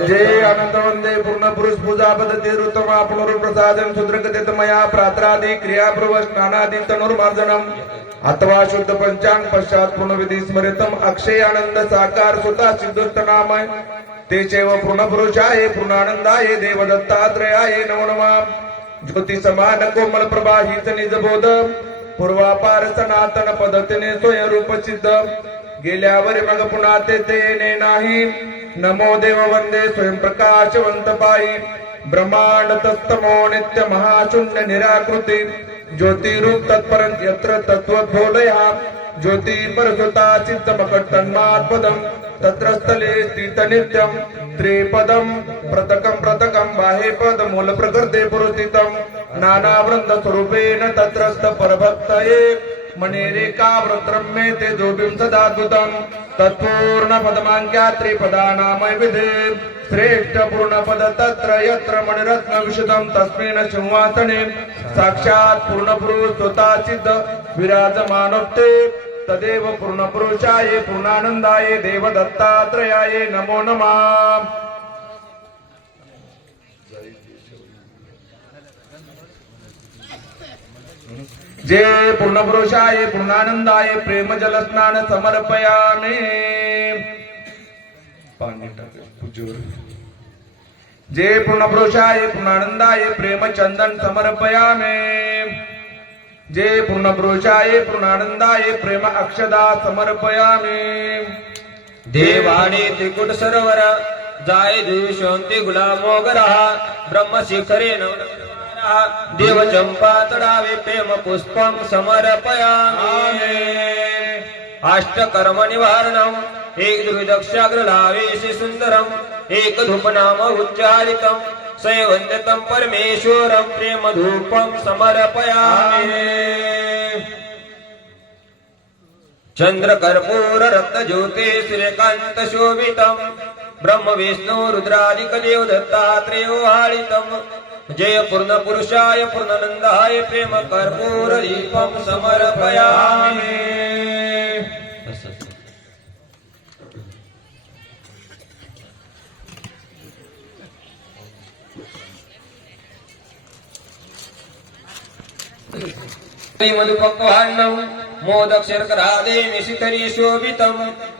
जय अनंत वंदे पूर्ण पुरुष पूजा पद्धती ऋतमा पुनरुप्रसादन शूद्रकथित मया प्रात्रादि क्रियापूर्व स्नानादि तनुर्मार्जनम अथवा शुद्ध पंचांग पश्चात पूर्णविधी स्मरितम अक्षय आनंद साकार स्वतः सिद्धोष्ट नामय ते चैव पूर्ण पुरुषाय पूर्णानंदाय देवदत्तात्रयाय नमो नमः ज्योति समान कोमल प्रभाहित निज बोध पूर्वापार सनातन पद्धतीने स्वयंरूप सिद्ध गेल्यावर मग पुन्हा ते येणे नाही नमो देव वंदे स्वयंप्रकाशवंत पायी ब्रह्मांड तत्तमो नित्य महाशून्य निराकृती ज्योतिरूप तत्परंत यत्र तत्वोलया ज्योति परसुता चित्तमकट तन्मात्पदम तत्र स्थले स्थित नित्यम त्रिपदम प्रतकम बाहे पद मूल प्रकृते पुरुषितम नाना वृंद स्वरूपेण तत्रस्थ परभक्तये मणिरेकावृत्रम्ये ते जोबिं सदाद्भुतम् तत्पूर्ण पदमांक्या त्रिपदानामय विधे श्रेष्ठ पूर्ण पद तत्र यत्र मणिरत्न विशुद्धं तस्मिन् सिंहासने साक्षात् पूर्ण पुरुष स्वतः सिद्ध विराजमानोक्ते तदेव पूर्ण पुरुषाय पूर्णानंदाय देवदत्तात्रयाय नमो नमः। जय पूर्ण पुरुषाय पूर्णानंदाय प्रेम जल स्नान समर्पयामि। जय पूर्ण पुरुषाय पूर्णानंदाय प्रेम चंदन समर्पयामि। जय पूर्ण पुरुषाय पूर्णानंदाय प्रेम अक्षदा समर्पयामि। देवाने त्रिकुट सरोवर जाय दिवशांती गुलामोगरा ब्रह्म शिखरे देव चंपा तडावे प्रेम पुष्पम समर्पयामि। अष्टकर्म निवारणम एक दुर्दक्षाग्र लावेशि सुंदरम एक धूप नाम उच्चारितम सैवन्यतम परमेश्वरम प्रेम धूपम समर्पयामि। चंद्र कर्पूर रत्न ज्योति सूर्यकांत शोभितम ब्रह्म विष्णु रुद्रादिक देव दत्तात्रेयो हाळितम। जय पूर्ण पुरुषाय पूर्णानंदाय प्रेम कर्पूर दीपम समर्पयामि। मधुपक्वान्नम मोदक शर्करादे निशितरी शोभितम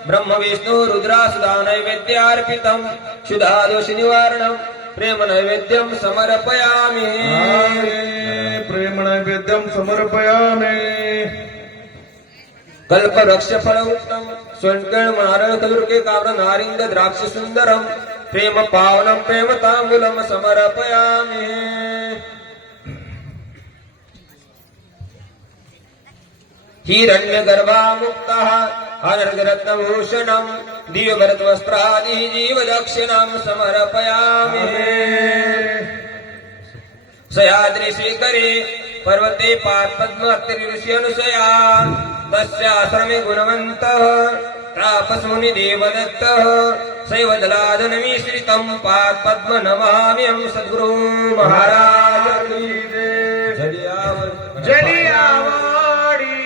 ब्रह्म विष्णु रुद्रासुधा नैवेद्यार्पितम शुद्धा दोष निवारणम प्रेम नैवेद्यम समर्पयामि। प्रेम नैवेद्यम समर्पयामि। कल्प वृक्ष फल उत्तम स्वर्ण नारळ खजुर्के काव्र नारिंद द्राक्ष सुंदरम प्रेम पावनम प्रेम तांबूलम समर्पयामि। हिरण्य गर्भा मुक्तः अनर्गरत्नभूषणम् दिव्यभरतवस्त्रादि जीवदक्षिणां समर्पयामि। सह्याद्रि शिखरे पर्वते पादपद्म ऋषि अनुसया तस्याश्रमे गुणवन्तः तापसमुनि देवदत्तः सैव दलाधनमिश्रितं पादपद्म नमाम्यहं सद्गुरु महाराज जलियावाडी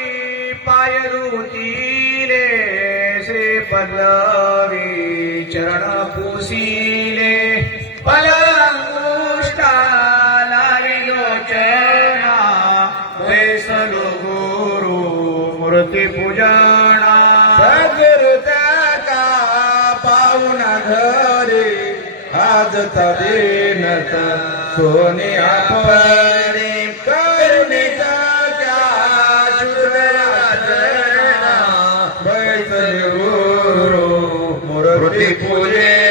पायरुतीले श्री पल्लवी चरण पुसीले पलंगुष्टा लोचना वैसलो गुरु मूर्ती पूजना सगृता पाऊन घरी आज तदेनत सोनी आपणे करुणिता मूर्ती पूजे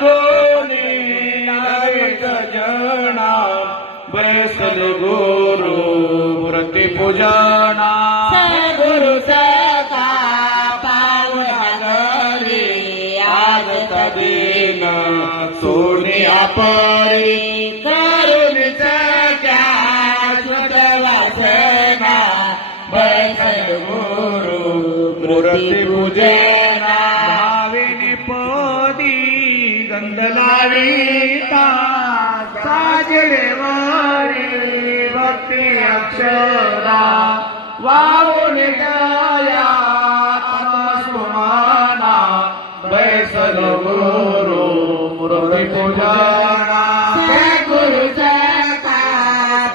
अनगोनी नाविक जना बैसल गुरु मूर्ती पूजना सद्गुरु सखा पावना घरी आज दिन सोनिया परी करुण सख्या सुत वासना बैसल गुरु मूर्ती पूजना भाविनी पदी गंध लाविता साजरे वारी भक्ती अक्षरा वावून गया अमस्मना बैसल गुरु मूर्ती पूजना सद्गुरु सखा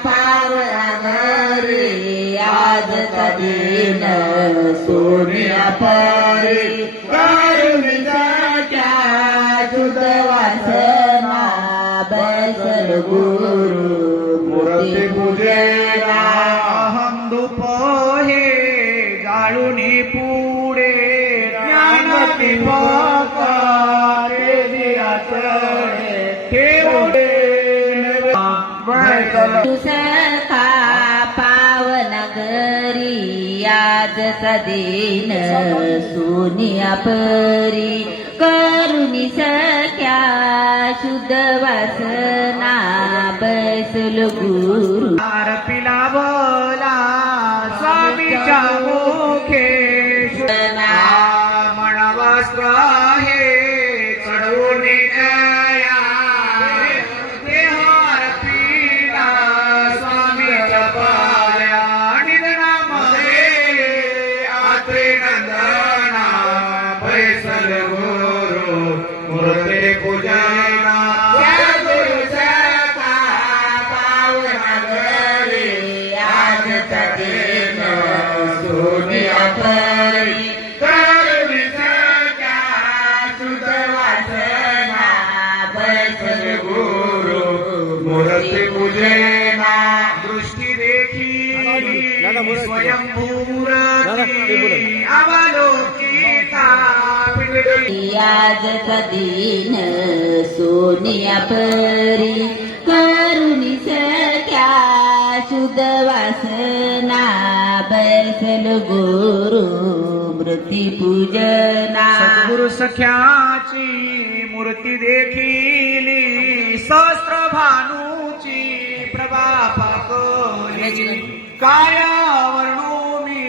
पावना घरी आज दिन सोनिया परी करुण सख्या सुत वासना बैसल गुरु मूर्ती पूजना अहं धूप हे जाळुनी पुढे ज्ञानती पकारे दियाचळे ठेवले सखा पावना घरी आज दिन सोनिया परी करुणी सख्या शुद्ध वासना बैसल गुरु आरतीला बोला स्वामीच्या मुखे मणवस्त्र आहे चढवून या देहारतीला स्वामीच्या पाया निधनामध्ये आत्रे नंदना बैसल गुरु मूर्ती पूजना सद्गुरु सखा पावना घरी आज दिन सोनिया परी करुणी सख्या शुद्ध वासना बैसल गुरु मूर्ती पूजेना दृष्टी देखी स्वयंभूरती अवलोकिता आज दिन सोनिया परी करुणी सख्या शुद्ध वासना बैसल गुरु मूर्ती पूजना सद्गुरु सख्याची मूर्ती देखिली सहस्त्र भानूची प्रभा पाकली काया वर्णू मी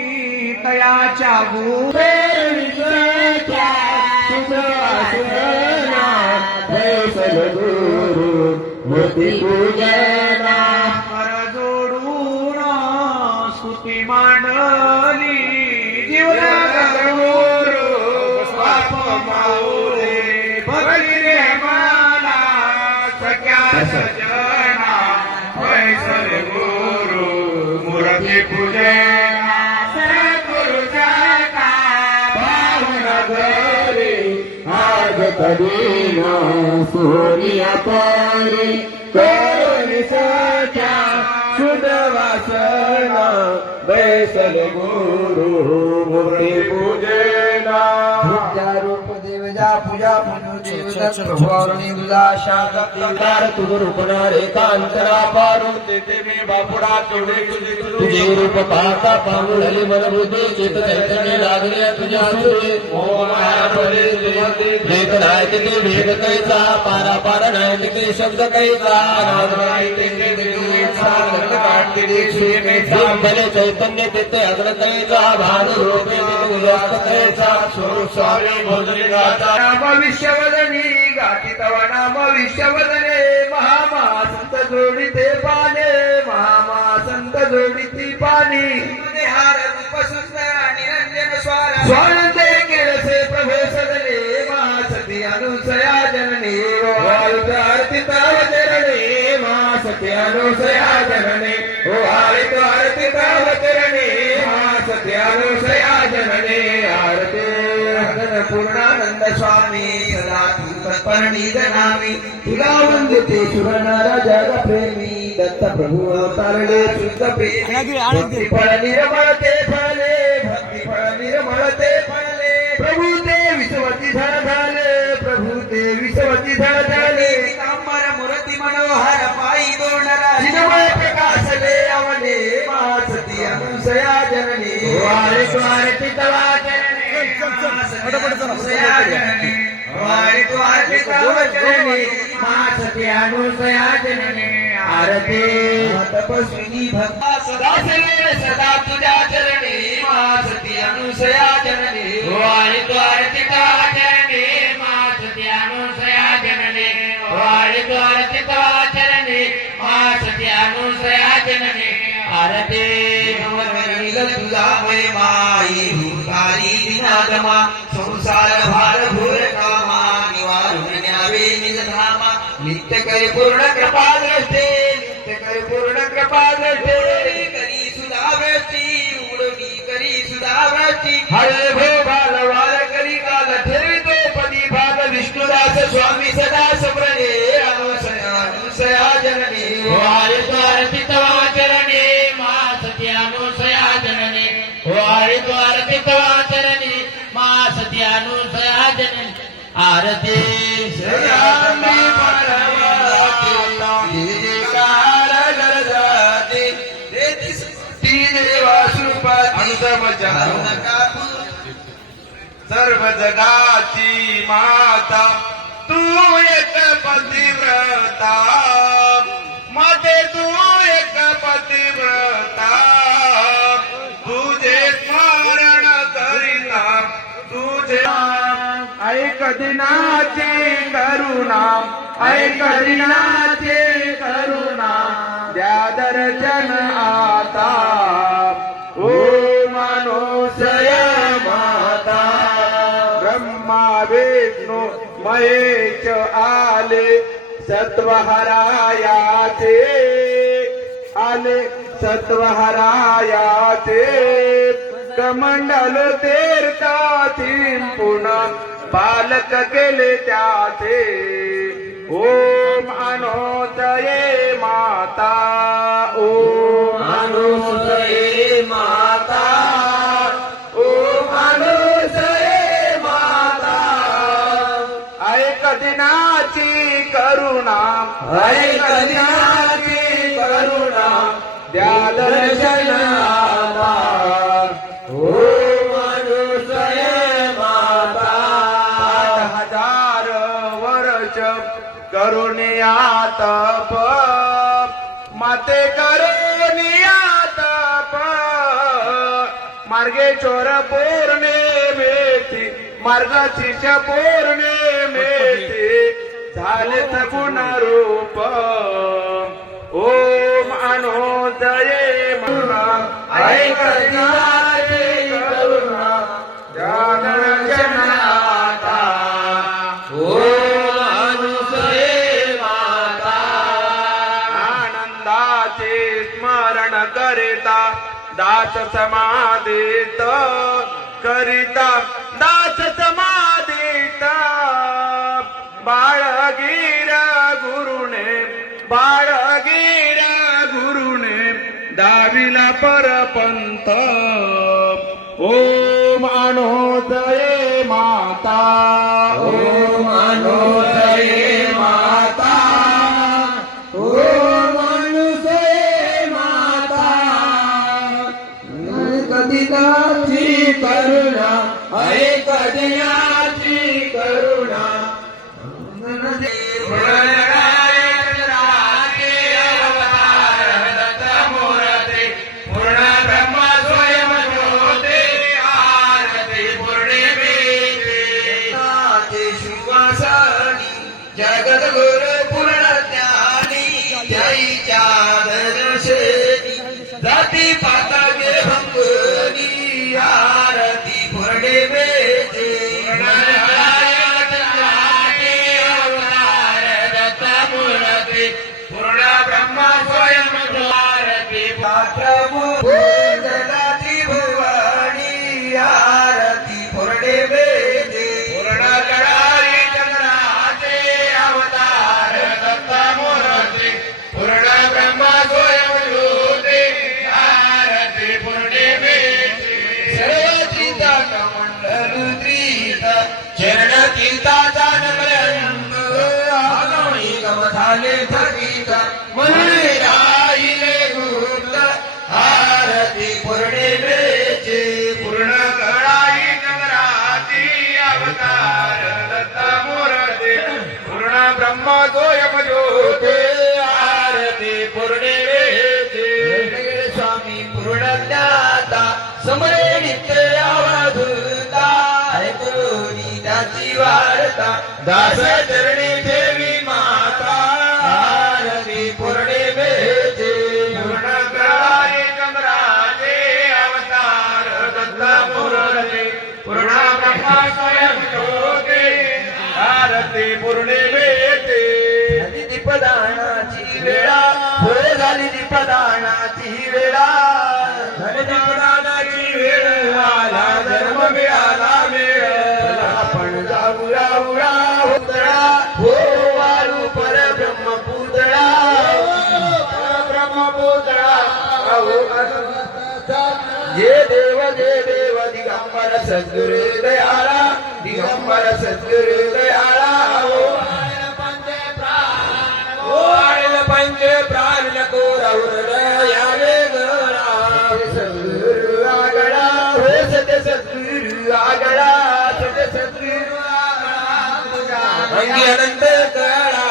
तयाच्या करुणी सख्या शुद्ध वासना बैसल गुरु मूर्ती पूजना कर जोडून स्तुती मांडली जीवना गुरु पाप माऊले भक्ती रे मला सख्या सजना बैसल गुरु मूर्ती पूजना सद्गुरु सखा पावना घरी आज दिन सोनिया परी करुणी सख्या शुद्ध वासना बैसल गुरु मूर्ती पूजना रूप देवजा पूजा देव दत्त दुजा शांती तुझ रूपणार एकांतरा पारू ते देवी बापुडा तेवढे तुझे रूप पाहता पांगुळली मन बुद्धी चित चैतन्य लागले तुझ्या सुरे ओम माया परे भेद नाही तिथे भेद कैचा पारा पारा नाही तिथे शब्द कैचा नाद नाही तिथे भले चैतन्य तिथे अग्न कैचा भान रूपे उदस्त कैचा स्वरूप स्वामी भोजनी गाता भविष्यवदनी गाठी तवा नाम भविष्यवदने महामा संत जोडिते पाने महामा संत जोडिती पाणी हार रूप सुंदर निरंजन स्वानंदे केळसे प्रभो सदने महासती अनुसया जननी आरती तावतरणे महासती अनुसया जनने ओ आरती तावतरणे महासती अनुसया जनने आरती पूर्णानंद स्वामी सदा तत्पर्णी जनामी तुला वंदते सुरनर जग प्रेमी दत्त प्रभु अवतारले शुद्ध प्रेमी भक्ती फळ निर्मळते फळले भक्ती फळ निर्मळते फळले प्रभू ते विश्वती झाले प्रभू ते विश्वती झळझळले पितांबर मूर्ती मनोहर पायी दोंडला चिन्मय प्रकाशले अवने मासती अनुसया जननी वारे द्वारे पितवा चरणे अनुसया जननी वारे द्वारे पितवा चरणे मासती अनुसया जननी आरती तपस्विनी भक्ता सदा सेवे सदा तुझ्या चरणी मासती अनुसया जननी वारे द्वारे पितवा चरणे मासती अनुसया जननी वारे द्वारे पितवा चरणी मासती अनुसया जननी आरती तुझा माई भूतारी दिनागमा संसार भार भूर कामा निवारून न्यावे निजधामा नित्य करी पूर्ण कृपा दृष्टे नित्य करी पूर्ण कृपा दृष्टे करी सुधावृष्टी उडवी करी सुधावृष्टी हरे भो बालवाल करी काल ठेवितो पदी भाग विष्णुदास स्वामी सदा सप्रणे अनुसया अनुसया जननी वारे द्वार पितवा चरणी मासती अनुसया जननी वारे द्वार पितवा चरणी मासती अनुसया जननी आरती श्रेयांबी परमाता जयकार गरजाते ती देवा स्वरूपाती सर्व जगाची माता तू एक पतिव्रता माते तू एक पतिव्रता तुझे स्मरण करिता तुझे ऐक दिनाची करुणा ऐक दिनाची करुणा द्या दर्शन आता ओ मानुषय माता ब्रह्मा विष्णू महेश आले सत्वहरायाचे आले सत्वहरायाचे कमंडल तीर्थातील पुन्हा बालक केले त्याचे ओम अनुसये माता ओम अनुसये माता ओम अनुसये माता ऐक दिनाची करुणा ऐक दिनाची करुणा द्या दर्शन आता ओम अनुसये माता 8,000 वर्ष करुणिया तप माते करुणिया तप मार्गे चोर पौर्णिमेची मार्गशीर्ष पौर्णिमेची झाले सगुण रूप ओम अनुसये माता ऐक दिनाची करुणा द्या दर्शन आता ओम अनुसये माता आनंदाचे स्मरण करिता दास समाधित करिता दास समाधित बाळगीर गुरुने दाविला परपंत ओम अनुसये माता ओम अनुसये माता ओम अनुसये माता कदिताची करुणा ऐक दिनाची करुणा जगत गुरु पूर्ण ज्ञानी जयच्या दर्शनी जाती पाता गे भंगनी आरती पूर्णे वेचे पूर्ण ब्रह्मा स्वयं आरती जगाती भुवानी आरती पूर्णे वेचे पूर्ण गडारी चंद्राचे अवतार दत्ता मूर्ती पूर्ण ब्रह्मा स्वयं ज्योती आरती ज्योते आरती पौर्णिमेची स्वामी पूर्ण ज्ञाता समरे नित्य अवधूता ऐकूनी त्याची वार्ता दास चरणी देवी माता आरती पौर्णिमेची पूर्ण कराळे चंद्राचे अवतार दत्त मुरली पूर्ण ब्रह्मा स्वयं ज्योती आरती पौर्णिमेची झाली दीपदानाची वेळा हो झाली दीपदानाची वेळा झाली दीपदानाची वेळ आला धर्म मिळाला वेळ आपण जाऊया उडा उतळा हो वारू परब्रह्म पुतळा ब्रह्मपुत्रा ये देव दिगंबर सद्गुरु दयाळा दिगंबर सद्गुरु दयाळा पंच प्राण नको यावे सद्गुरु आगळा हो सत्य सद्गुरु आगळा सत्य सद्गुरु अंगी अनंत कळा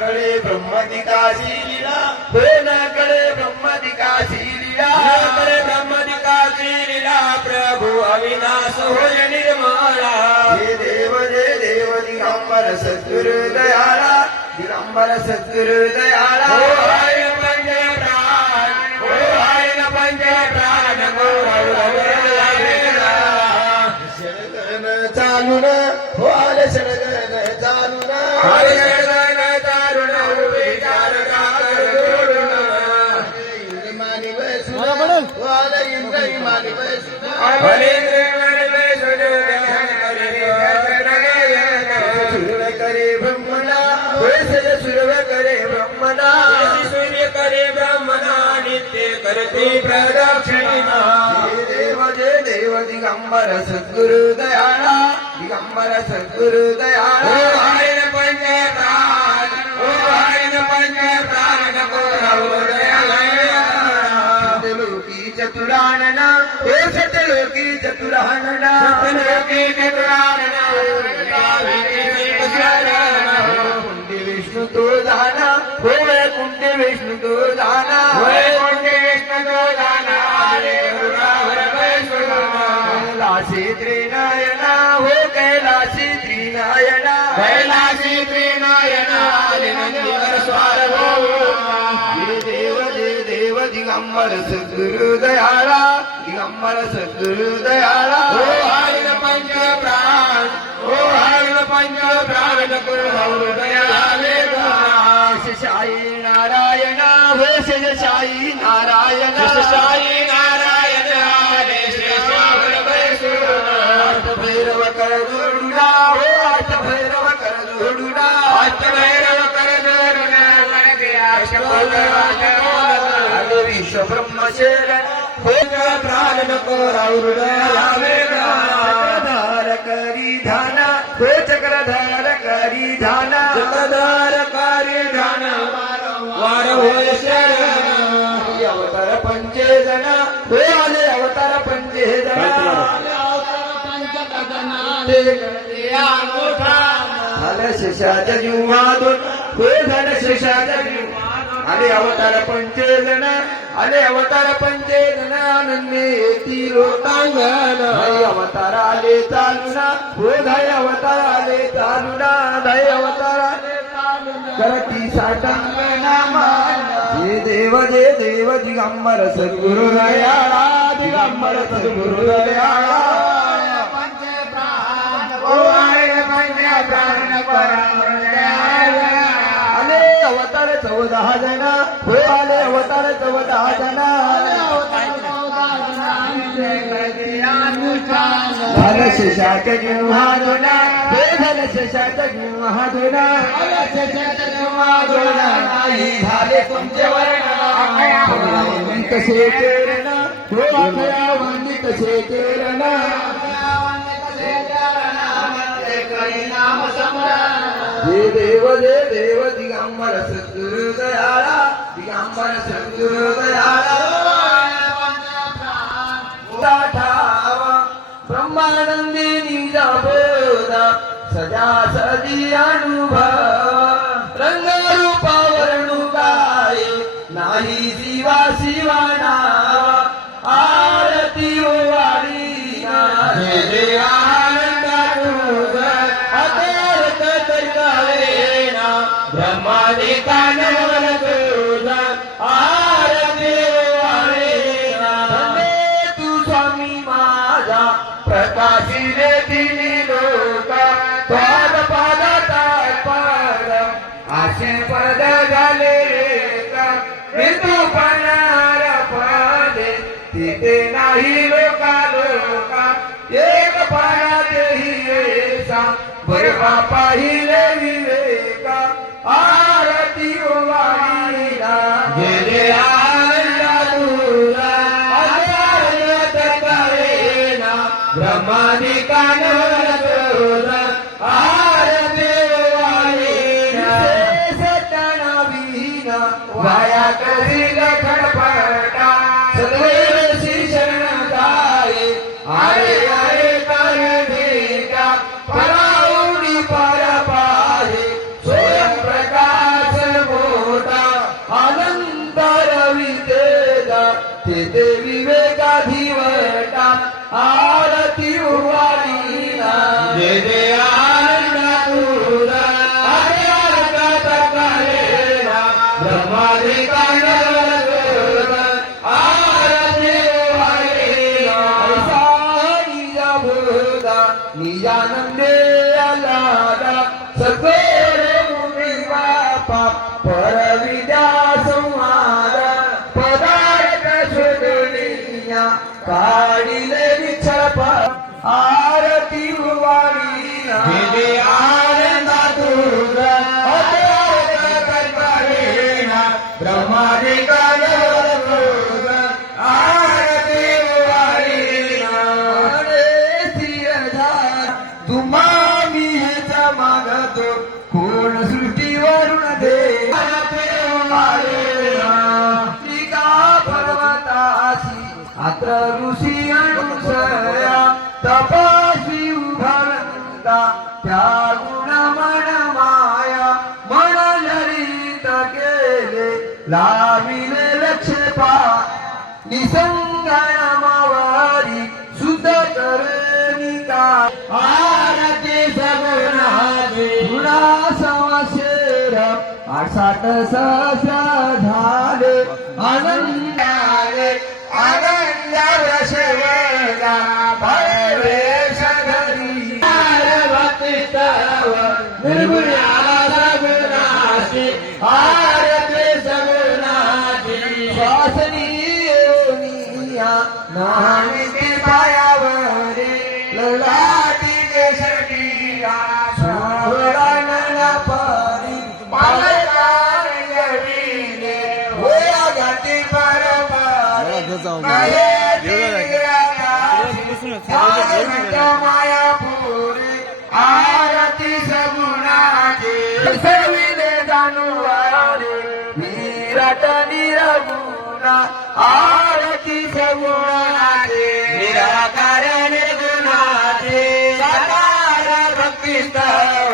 कडे ब्रह्मदिकाशी लीला हो ना कडे ब्रह्मदिकाशी लीला कडे ब्रह्मदिकाची लीला प्रभू अविनाश होय निर्मळा हे देव दिगंबर सद्गुरु दयाळा दिगंबर सद्गुरु दयाळा हाय पंच प्राण हाय पंच प्राण शरणगण चालून हो आले शरणगण चालून हरे शरण तारुण विचार मानी वैसुन हो आले इंद्र मानी वैसुन हरे सुर करे ब्रह्मणा वैसज सुरव करे ब्रह्मणा सूर्य करे ब्रह्मणा नित्य करते प्रदक्षिणा जय देव दिगंबर सद्गुरु दयाळा दिगंबर सद्गुरु दयाळा हरे पंच प्राण हरे पंच प्राण लोकी चतुरानना हे सतलोकी चतुरानना सतलोकी चतुरानना कुंडी विष्णु तो जाना होय कुंडी विष्णु तो जाना कैलासी त्रिनायना हो कैलासी त्रिनायना कैलासी त्रिनायना जय देव दिगंबर सद्गुरु दयाळा दिगंबर सद्गुरु दयाळा हरिण पंच प्राण हरिण पंच प्राण हृदयाले शेषशायी नारायण हो शेषशायी नारायण साई नारायण हरे शेषावर आठ भैरव कर जोडुडा हो आठ भैरव कर जोडुडा अष्टभैरव कर आले विश्व ब्रह्म शरण हो प्राण नको हृदयाले चक्रधार करी ध्याना हो चक्रधार करी ध्याना चक्रधार कार्य ध्यान वार होय शरण अवतार पंचे जना हो आले अवतार पंचे जना झालं शेषाच्या जीवातून हो झालं शेषाच्या जीव आले अवतार पंचे जना आले अवतार पंचे जना आनंदे येती लोकांगण अवतार आले चालुना हो धाय अवतार आले चालुना धाय अवतार आले करती साठांगणा हे देव दिगंबर सद्गुरु दयाळा दिगंबर सद्गुरु दयाळा आले अवतार 14 जना हो आले अवतार 14 जना झालं शेषाच्या जीवाधुना हे झालं शेषाच्या जीवाधुना नाही झाले तुमचे वर्ण कसे केरण हो अखया वंदित कसे केरण हे देव दिगंबर सद्गुरु दयाळा दिगंबर सद्गुरु दयाळा ठावा ब्रह्मानंदी निजा बोधा सजा सजी अनुभव रंग रूपा नाही शिवा शिवा नावा आरती ओवाळी जय जय आनंदा तुझा अतर्क तैकावेना ब्रह्मादी कानवल तुझा आरती ओवाळेना तू स्वामी माझा प्रकाशिले दिली लोका पद पादाता पद असे पद झाले मृत्यू पणार पदे तिथे नाही लोका लोका एक पायातेही बरबा पाहिले विवेका आरती ओवाळीला जय जय आनंदा तुझा अतर्क तैकावेना ब्रह्मादी कानवल तुझा आरती ओवाळेना सत्यानावीना वाया करील खडपटा सदैव श्री शरणदाये आरे आरे कार्य भेटा पराऊनी पर पाहे स्वयं प्रकाश मोठा अनंत रवी तेजा तेथे विवेकाधिवटा आरती उवाळीना जय जय आनंदा तुझा अतर्क तैकावेना ब्रह्मादी कानवल तुझा आरती ओवाळेना निजा बोधा निजानंदे आलादा सगळे मुनी बापा परविद्या संवाद पदार्थ शोधनिया काढिले विछप आरती उवाळीना जय जय आनंदा तुझा अतर्क तैकावेना ब्रह्मादी कानवल तुझा आरती ओवाळेना तुम्ही ह्याचा मागतो कोण सृष्टीवरून दे टीका पर्वताशी अत्र ऋषी अनुसया तपासी उभारंता त्या गुण मन माया मन जरीत केले लाविले लक्ष पा निसंगमावारी शुद्ध करनिका आरती सगुणाची गुणा समाशेर 68 सहस्र झाले आनंदाले आनंद रसवेला भैवेश धरी भक्तिस्तव निर्गुण्याला सगुणाची आरती सगुणाची श्वासनीया नानिती पायावरे ललाटी केशरिया सोहळा परी पालकारिले होया जाती मायापुरी आरती सगुणाची सविले जानुवारे विराट निरगुणा आरती सगुणाचे निराकार निर्गुणाचे साकार भक्तिस्तव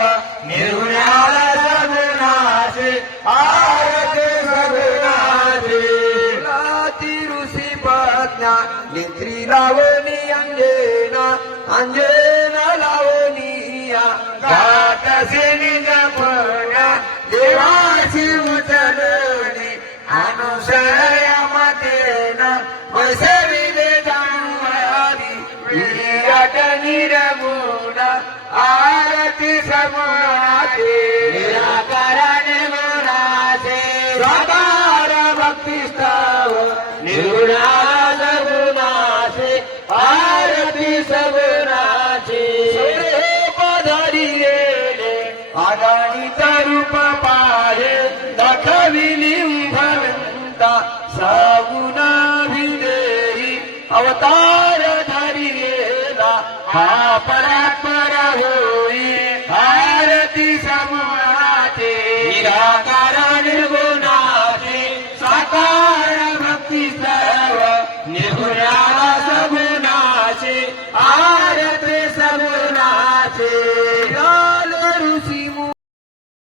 निर्गुण्याला सगुणाचे आरती सगुणाचे ऋषी पत्न्या नेत्री लावणी अंजेना अंजेना लावणीया गाठसे निजपण्या देवाची उचलणी अनुसया मतेना वसविले जाणवारी विराट निरगुणा आरती सगुणाचे निराकार निर्गुणाचे साकार भक्तिस्तव निर्गुणाला सगुणाचे आरती सगुणाचे पधरिले आगाणीचा रूप पाहे दाखविली भवंता सगुणा भिदेही अवतार धरिला हा परात्पर होई आरती सगुणाचे निराकार